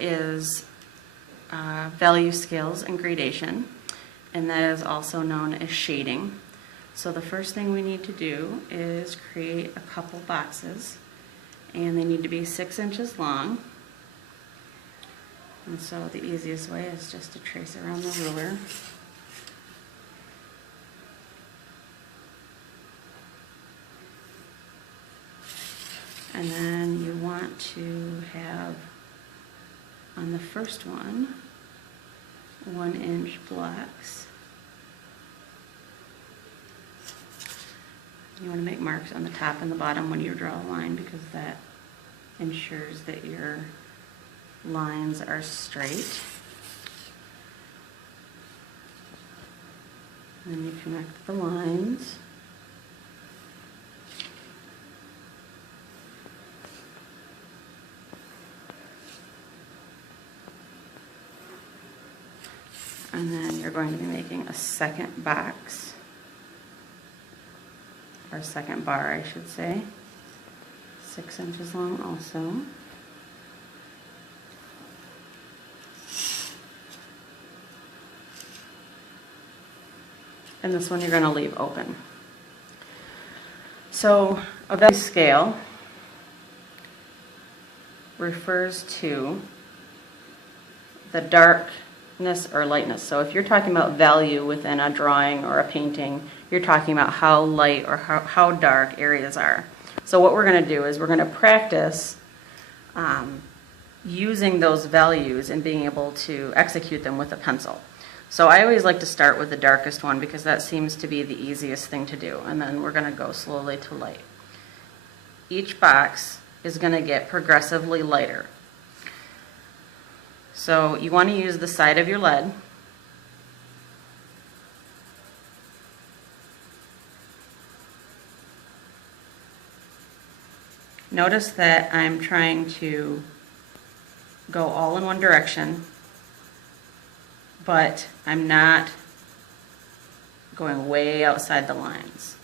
is value scales and gradation, and that is also known as shading. So the first thing we need to do is create a couple boxes, and they need to be 6 inches long. And so the easiest way is just to trace around the ruler. And then you want to have on the first one 1 inch blocks. You want to make marks on the top and the bottom when you draw a line, because that ensures that your lines are straight. And then you connect the lines. And then you're going to be making a second box, or second bar, I should say, 6 inches long also. And this one you're going to leave open. So a value scale refers to the darkness or lightness. So if you're talking about value within a drawing or a painting, you're talking about how light or how dark areas are. So what we're going to do is we're going to practice using those values and being able to execute them with a pencil. So I always like to start with the darkest one because that seems to be the easiest thing to do, and then we're going to go slowly to light. Each box is going to get progressively lighter. So you want to use the side of your lead. Notice that I'm trying to go all in one direction, but I'm not going way outside the lines.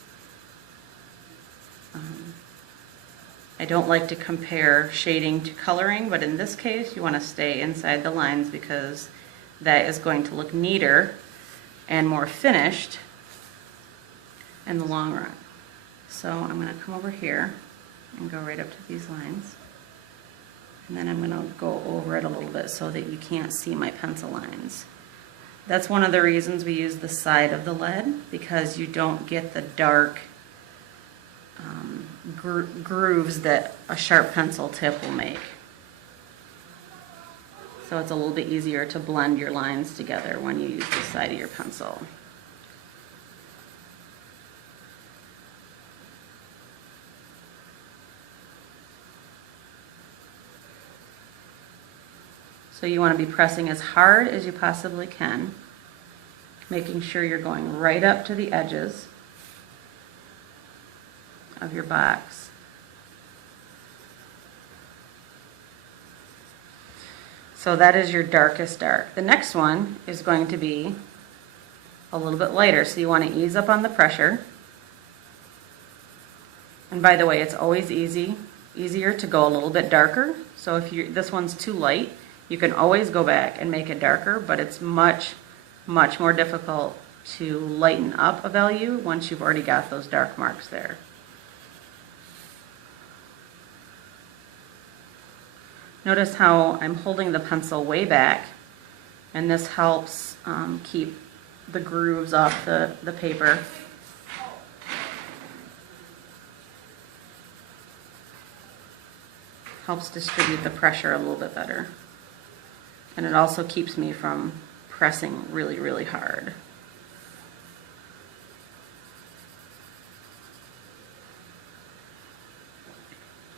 I don't like to compare shading to coloring, but in this case you want to stay inside the lines because that is going to look neater and more finished in the long run. So I'm going to come over here and go right up to these lines, and then I'm going to go over it a little bit so that you can't see my pencil lines. That's one of the reasons we use the side of the lead, because you don't get the dark grooves that a sharp pencil tip will make. So it's a little bit easier to blend your lines together when you use the side of your pencil. So you want to be pressing as hard as you possibly can, making sure you're going right up to the edges of your box. So that is your darkest dark. The next one is going to be a little bit lighter, so you want to ease up on the pressure. And by the way, it's always easier to go a little bit darker. So if this one's too light, you can always go back and make it darker, but it's much more difficult to lighten up a value once you've already got those dark marks there. Notice how I'm holding the pencil way back, and this helps keep the grooves off the paper. Helps distribute the pressure a little bit better. And it also keeps me from pressing really hard.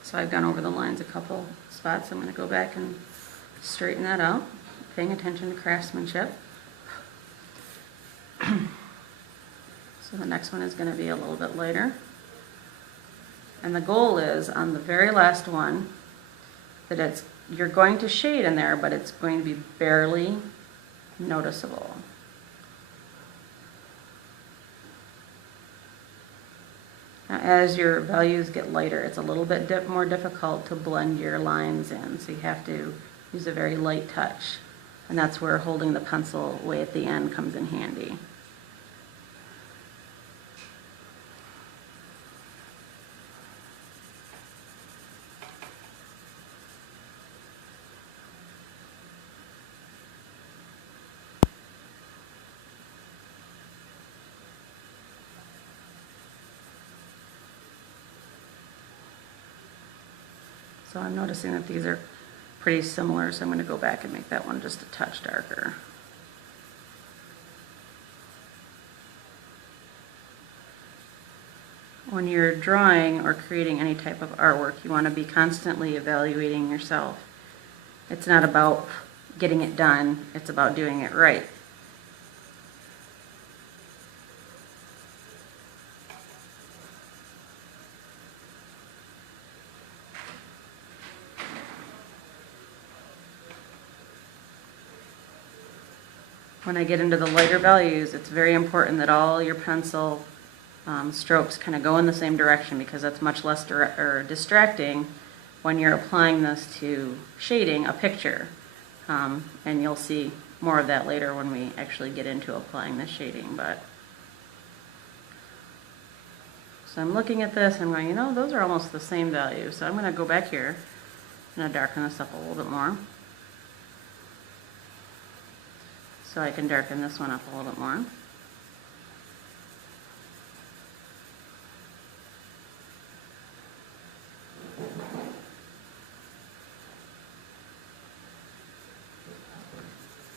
So I've gone over the lines a couple spots. I'm going to go back and straighten that out, paying attention to craftsmanship. So the next one is going to be a little bit lighter. And the goal is, on the very last one, that you're going to shade in there, but it's going to be barely noticeable. Now, as your values get lighter, it's a little bit more difficult to blend your lines in, so you use a very light touch. And that's where holding the pencil way at the end comes in handy. So I'm noticing that these are pretty similar, so I'm going to go back and make that one just a touch darker. When you're drawing or creating any type of artwork, you want to be constantly evaluating yourself. It's not about getting it done, it's about doing it right. When I get into the lighter values, it's very important that all your pencil strokes kind of go in the same direction, because that's much less distracting when you're applying this to shading a picture. And you'll see more of that later when we actually get into applying the shading. So I'm looking at this and I'm going, you know, those are almost the same value. So I'm going to go back here and darken this up a little bit more. So I can darken this one up a little bit more.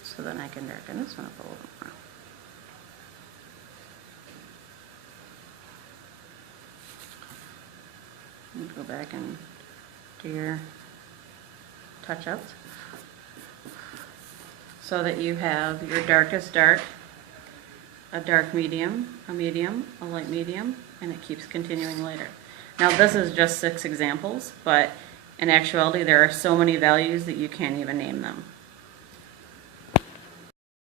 So then I can darken this one up a little bit more. And go back and do your touch-ups, so that you have your darkest dark, a dark medium, a light medium, and it keeps continuing later. Now this is just 6 examples, but in actuality there are so many values that you can't even name them.